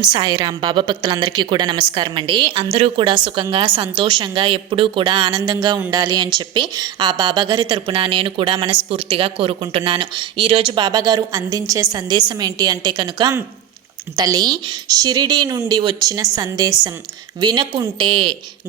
ఓం సాయిరాం. బాబా భక్తులందరికీ కూడా నమస్కారం అండి. అందరూ కూడా సుఖంగా సంతోషంగా ఎప్పుడూ కూడా ఆనందంగా ఉండాలి అని చెప్పి ఆ బాబాగారి తరపున నేను కూడా మనస్ఫూర్తిగా కోరుకుంటున్నాను. ఈరోజు బాబాగారు అందించే సందేశం ఏంటి అంటే కనుక, తల్లి, షిరిడీ నుండి వచ్చిన సందేశం వినకుంటే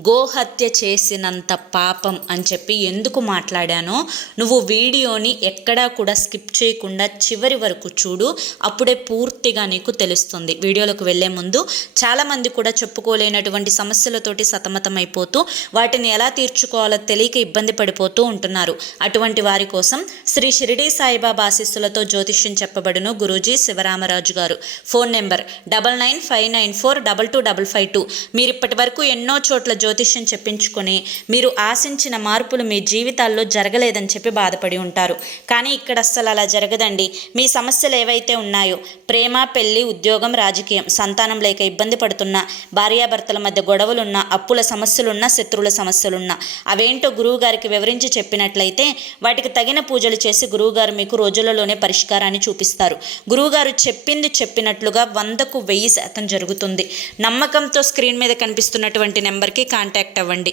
గోహత్య చేసినంత పాపం అని చెప్పి ఎందుకు మాట్లాడానో నువ్వు వీడియోని ఎక్కడా కూడా స్కిప్ చేయకుండా చివరి వరకు చూడు. అప్పుడే పూర్తిగా నీకు తెలుస్తుంది. వీడియోలోకి వెళ్ళే ముందు చాలామంది కూడా చెప్పుకోలేనటువంటి సమస్యలతోటి సతమతమైపోతూ వాటిని ఎలా తీర్చుకోవాలో తెలియక ఇబ్బంది పడిపోతూ ఉంటున్నారు. అటువంటి వారి కోసం శ్రీ షిరిడీ సాయిబాబా ఆశీస్సులతో జ్యోతిష్యం చెప్పబడును గురూజీ శివరామరాజు గారు. Phone number 9959422552. మీరు ఇప్పటి వరకు ఎన్నో చోట్ల జ్యోతిష్యం చెప్పించుకొని మీరు ఆశించిన మార్పులు మీ జీవితాల్లో జరగలేదని చెప్పి బాధపడి ఉంటారు. కానీ ఇక్కడ అస్సలు అలా జరగదండి. మీ సమస్యలు ఏవైతే ఉన్నాయో, ప్రేమ, పెళ్లి, ఉద్యోగం, రాజకీయం, సంతానం లేక ఇబ్బంది పడుతున్నా, భార్యాభర్తల మధ్య గొడవలున్నా, అప్పుల సమస్యలున్నా, శత్రువుల సమస్యలున్నా, అవేంటో గురువుగారికి వివరించి చెప్పినట్లయితే వాటికి తగిన పూజలు చేసి గురువుగారు మీకు రోజులలోనే పరిష్కారాన్ని చూపిస్తారు. గురువుగారు చెప్పింది చెప్పినట్లుగా 100కు 1000% జరుగుతుంది. నమ్మకంతో స్క్రీన్ మీద కనిపిస్తున్నటువంటి నెంబర్కి కాంటాక్ట్ అవ్వండి.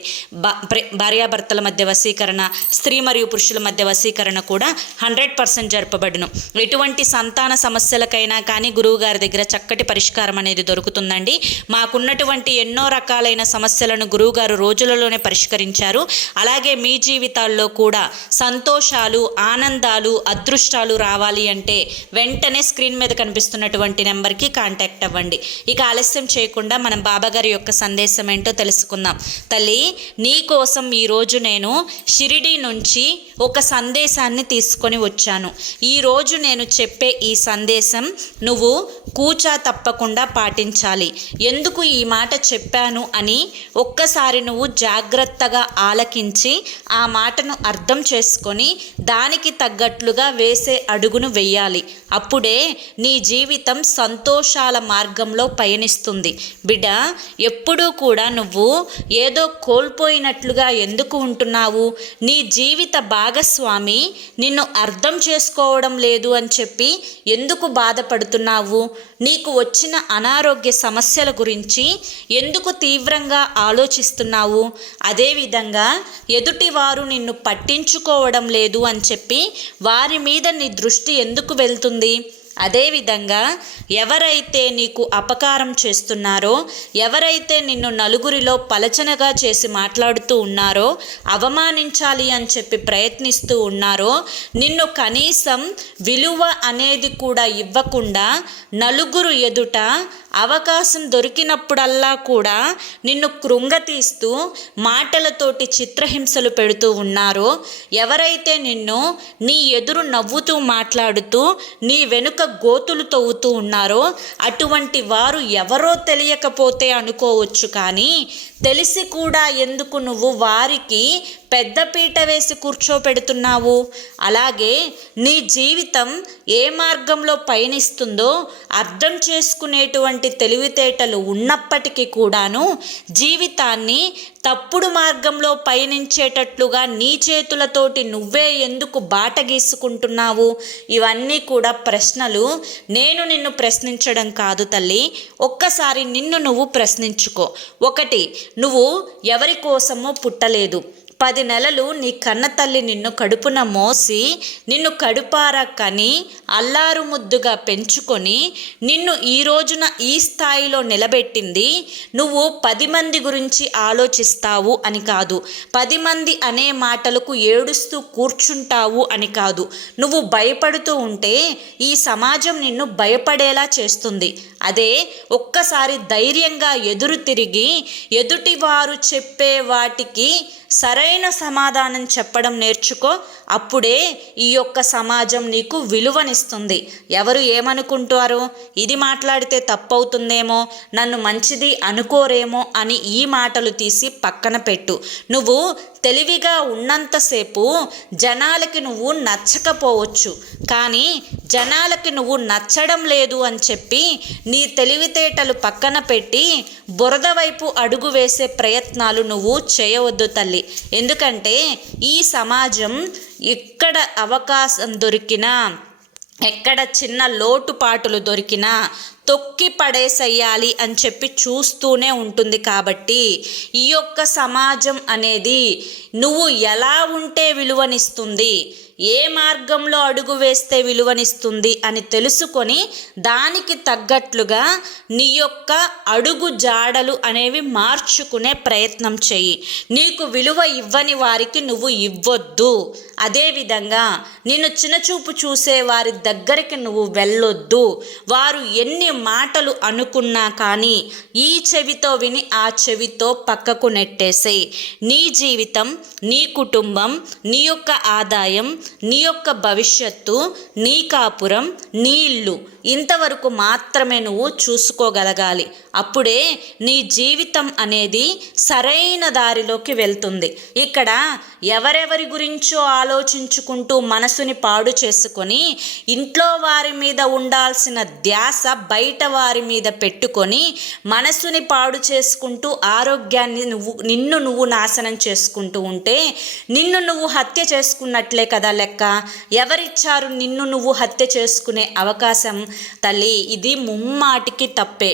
భార్యాభర్తల మధ్య వశీకరణ, స్త్రీ మరియు పురుషుల మధ్య వశీకరణ కూడా 100% జరపబడును. ఎటువంటి సంతాన సమస్యలకైనా కానీ గురువుగారి దగ్గర చక్కటి పరిష్కారం అనేది దొరుకుతుందండి. మాకున్నటువంటి ఎన్నో రకాలైన సమస్యలను గురువుగారు రోజులలోనే పరిష్కరించారు. అలాగే మీ జీవితాల్లో కూడా సంతోషాలు, ఆనందాలు, అదృష్టాలు రావాలి అంటే వెంటనే స్క్రీన్ మీద కనిపిస్తున్నటువంటి నెంబర్కి కాంటాక్ట్ అవ్వండి. ఇక ఆలస్యం చేయకుండా మనం బాబాగారి యొక్క సందేశం ఏంటో తెలుసుకుందాం. తల్లి, నీ కోసం ఈరోజు నేను షిరిడీ నుంచి ఒక సందేశాన్ని తీసుకొని వచ్చాను. ఈరోజు నేను చెప్పే ఈ సందేశం నువ్వు కూచా తప్పకుండా పాటించాలి. ఎందుకు ఈ మాట చెప్పాను అని ఒక్కసారి నువ్వు జాగ్రత్తగా ఆలకించి ఆ మాటను అర్థం చేసుకొని దానికి తగ్గట్లుగా వేసే అడుగును వెయ్యాలి. అప్పుడే నీ జీవితం సంతోషాల మార్గంలో పయనిస్తుంది. బిడ్డ, ఎప్పుడూ కూడా నువ్వు ఏదో కోల్పోయినట్లుగా ఎందుకు ఉంటున్నావు? నీ జీవిత భాగస్వామి నిన్ను అర్థం చేసుకోవడం లేదు అని చెప్పి ఎందుకు బాధపడుతున్నావు? నీకు వచ్చిన అనారోగ్య సమస్యల గురించి ఎందుకు తీవ్రంగా ఆలోచిస్తున్నావు? అదేవిధంగా ఎదుటివారు నిన్ను పట్టించుకోవడం లేదు అని చెప్పి వారి మీద నీ దృష్టి ఎందుకు వెళ్తుంది? అదేవిధంగా ఎవరైతే నీకు అపకారం చేస్తున్నారో, ఎవరైతే నిన్ను నలుగురిలో పలచనగా చేసి మాట్లాడుతూ ఉన్నారో, అవమానించాలి అని చెప్పి ప్రయత్నిస్తూ ఉన్నారో, నిన్ను కనీసం విలువ అనేది కూడా ఇవ్వకుండా నలుగురు ఎదుట అవకాశం దొరికినప్పుడల్లా కూడా నిన్ను కృంగతీస్తూ మాటలతోటి చిత్రహింసలు పెడుతూ ఉన్నారో, ఎవరైతే నిన్ను నీ ఎదురు నవ్వుతూ మాట్లాడుతూ నీ వెనుక గోతులు తవ్వుతూ ఉన్నారో, అటువంటి వారు ఎవరో తెలియకపోతే అనుకోవచ్చు, కానీ తెలిసి కూడా ఎందుకు నువ్వు వారికి పెద్దపీట వేసి కూర్చోపెడుతున్నావు? అలాగే నీ జీవితం ఏ మార్గంలో పయనిస్తుందో అర్థం చేసుకునేటువంటి తెలివితేటలు ఉన్నప్పటికీ కూడాను జీవితాన్ని తప్పుడు మార్గంలో పయనించేటట్లుగా నీ చేతులతోటి నువ్వే ఎందుకు బాట గీసుకుంటున్నావు? ఇవన్నీ కూడా ప్రశ్నలు. నేను నిన్ను ప్రశ్నించడం కాదు తల్లి, ఒక్కసారి నిన్ను నువ్వు ప్రశ్నించుకో. ఒకటి, నువ్వు ఎవరి కోసమో పుట్టలేదు. 10 నెలలు నీ కన్న తల్లి నిన్ను కడుపున మోసి నిన్ను కడుపారా కని అల్లారు ముద్దుగా పెంచుకొని నిన్ను ఈ రోజున ఈ స్థాయిలో నిలబెట్టింది నువ్వు 10 మంది గురించి ఆలోచిస్తావు అని కాదు, 10 మంది అనే మాటలకు ఏడుస్తూ కూర్చుంటావు అని కాదు. నువ్వు భయపడుతూ ఉంటే ఈ సమాజం నిన్ను భయపడేలా చేస్తుంది. అదే ఒక్కసారి ధైర్యంగా ఎదురు తిరిగి ఎదుటివారు చెప్పే వాటికి సరైన సమాధానం చెప్పడం నేర్చుకో. అప్పుడే ఈ యొక్క సమాజం నీకు విలువనిస్తుంది. ఎవరు ఏమనుకుంటారో, ఇది మాట్లాడితే తప్పవుతుందేమో, నన్ను మంచిది అనుకోరేమో అని ఈ మాటలు తీసి పక్కన పెట్టు. నువ్వు తెలివిగా ఉన్నంతసేపు జనాలకి నువ్వు నచ్చకపోవచ్చు, కానీ జనాలకి నువ్వు నచ్చడం లేదు అని చెప్పి నీ తెలివితేటలు పక్కన పెట్టి బురద వైపు అడుగు వేసే ప్రయత్నాలు నువ్వు చేయవద్దు తల్లి. ఎందుకంటే ఈ సమాజం ఎక్కడ అవకాశం దొరికినా, ఎక్కడ చిన్న లోటుపాటులు దొరికినా తొక్కి పడేసేయాలి అని చెప్పి చూస్తూనే ఉంటుంది. కాబట్టి ఈ యొక్క సమాజం అనేది నువ్వు ఎలా ఉంటే విలువనిస్తుంది, ఏ మార్గంలో అడుగు వేస్తే విలువనిస్తుంది అని తెలుసుకొని దానికి తగ్గట్లుగా నీ యొక్క అడుగు జాడలు అనేవి మార్చుకునే ప్రయత్నం చెయ్యి. నీకు విలువ ఇవ్వని వారికి నువ్వు ఇవ్వొద్దు. అదేవిధంగా నిన్ను చిన్నచూపు చూసే వారి దగ్గరికి నువ్వు వెళ్ళొద్దు. వారు ఎన్ని మాటలు అనుకున్నా కానీ ఈ చెవితో విని ఆ చెవితో పక్కకు నెట్టేసేయి. నీ జీవితం, నీ కుటుంబం, నీ యొక్క ఆదాయం, నీ యొక్క భవిష్యత్తు, నీ కాపురం, నీ ఇల్లు, ఇంతవరకు మాత్రమే నువ్వు చూసుకోగలగాలి. అప్పుడే నీ జీవితం అనేది సరైన దారిలోకి వెళ్తుంది. ఇక్కడ ఎవరెవరి గురించో ఆలోచించుకుంటూ మనసుని పాడు చేసుకొని ఇంట్లో వారి మీద ఉండాల్సిన ధ్యాస బయట వారి మీద పెట్టుకొని మనసుని పాడు చేసుకుంటూ ఆరోగ్యాన్ని నిన్ను నువ్వు నాశనం చేసుకుంటూ ఉంటే నిన్ను నువ్వు హత్య చేసుకున్నట్లే కదా లెక్క. ఎవరిచ్చారు నిన్ను నువ్వు హత్య చేసుకునే అవకాశం? తల్లి, ఇది ముమ్మాటికి తప్పే.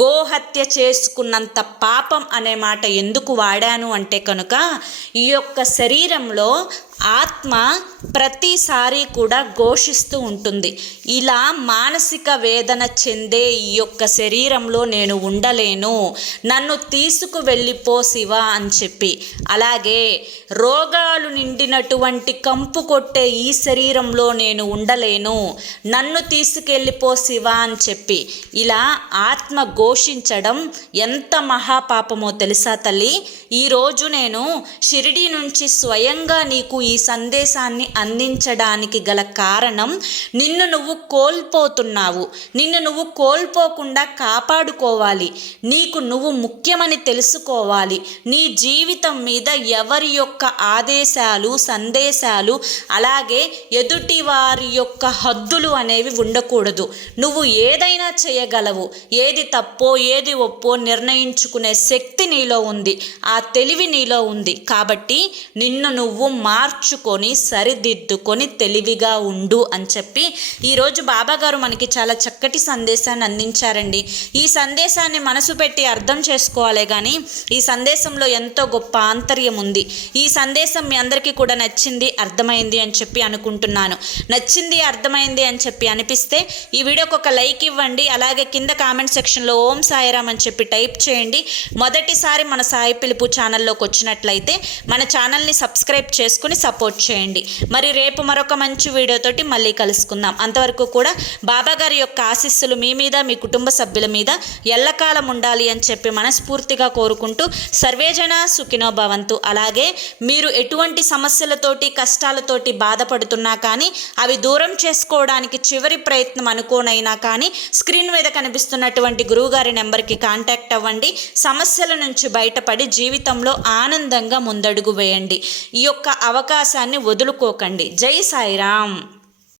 గోహత్య చేసుకున్నంత పాపం అనే మాట ఎందుకు వాడాను అంటే కనుక ఈ యొక్క శరీరంలో ఆత్మ ప్రతిసారి కూడా ఘోషిస్తూ ఉంటుంది. ఇలా మానసిక వేదన చెందే ఈ యొక్క శరీరంలో నేను ఉండలేను, నన్ను తీసుకు వెళ్ళిపో శివ అని చెప్పి. అలాగే రోగాలు నిండినటువంటి కంపు కొట్టే ఈ శరీరంలో నేను ఉండలేను, నన్ను తీసుకెళ్ళిపో శివ అని చెప్పి ఇలా ఆత్మ ఘోషించడం ఎంత మహాపాపమో తెలుసా తల్లి. ఈరోజు నేను షిరిడి నుంచి స్వయంగా నీకు ఈ సందేశాన్ని అందించడానికి గల కారణం, నిన్ను నువ్వు కోల్పోతున్నావు. నిన్ను నువ్వు కోల్పోకుండా కాపాడుకోవాలి. నీకు నువ్వు ముఖ్యమని తెలుసుకోవాలి. నీ జీవితం మీద ఎవరి యొక్క ఆదేశాలు, సందేశాలు, అలాగే ఎదుటి వారి యొక్క హద్దులు అనేవి ఉండకూడదు. నువ్వు ఏదైనా చేయగలవు. ఏది తప్పో ఏది ఒప్పో నిర్ణయించుకునే శక్తి నీలో ఉంది, ఆ తెలివి నీలో ఉంది. కాబట్టి నిన్ను నువ్వు మార్చుకొని సరిదిద్దుకొని తెలివిగా ఉండు అని చెప్పి ఈరోజు బాబాగారు మనకి చాలా చక్కటి సందేశాన్ని అందించారండి. ఈ సందేశాన్ని మనసు పెట్టి అర్థం చేసుకోవాలే కానీ ఈ సందేశంలో ఎంతో గొప్ప ఆంతర్యం ఉంది. ఈ సందేశం మీ అందరికీ కూడా నచ్చింది, అర్థమైంది అని చెప్పి అనుకుంటున్నాను. నచ్చింది, అర్థమైంది అని చెప్పి అనిపిస్తే ఈ వీడియోకి ఒక లైక్ ఇవ్వండి. అలాగే కింద కామెంట్ సెక్షన్లో ఓం సాయిరామ్ అని చెప్పి టైప్ చేయండి. మొదటిసారి మన సాయి పిలుపు ఛానల్లోకి వచ్చినట్లయితే మన ఛానల్ని సబ్స్క్రైబ్ చేసుకుని సపోర్ట్ చేయండి. మరి రేపు మరొక మంచి వీడియోతోటి మళ్ళీ కలుసుకుందాం. అంతవరకు కూడా బాబాగారి యొక్క ఆశీస్సులు మీ మీద, మీ కుటుంబ సభ్యుల మీద ఎల్లకాలం ఉండాలి అని చెప్పి మనస్ఫూర్తిగా కోరుకుంటూ సర్వేజన సుఖినో భవంతు. అలాగే మీరు ఎటువంటి సమస్యలతోటి, కష్టాలతోటి బాధపడుతున్నా కానీ అవి దూరం చేసుకోవడానికి చివరి ప్రయత్నం అనుకోనైనా కానీ స్క్రీన్ మీద కనిపిస్తున్నటువంటి గురువుగారి నెంబర్కి కాంటాక్ట్ అవ్వండి. సమస్యల నుంచి బయటపడి జీవితంలో ఆనందంగా ముందడుగు వేయండి. ఈ యొక్క అవకాశాన్ని వదులుకోకండి. జై సాయిరామ్.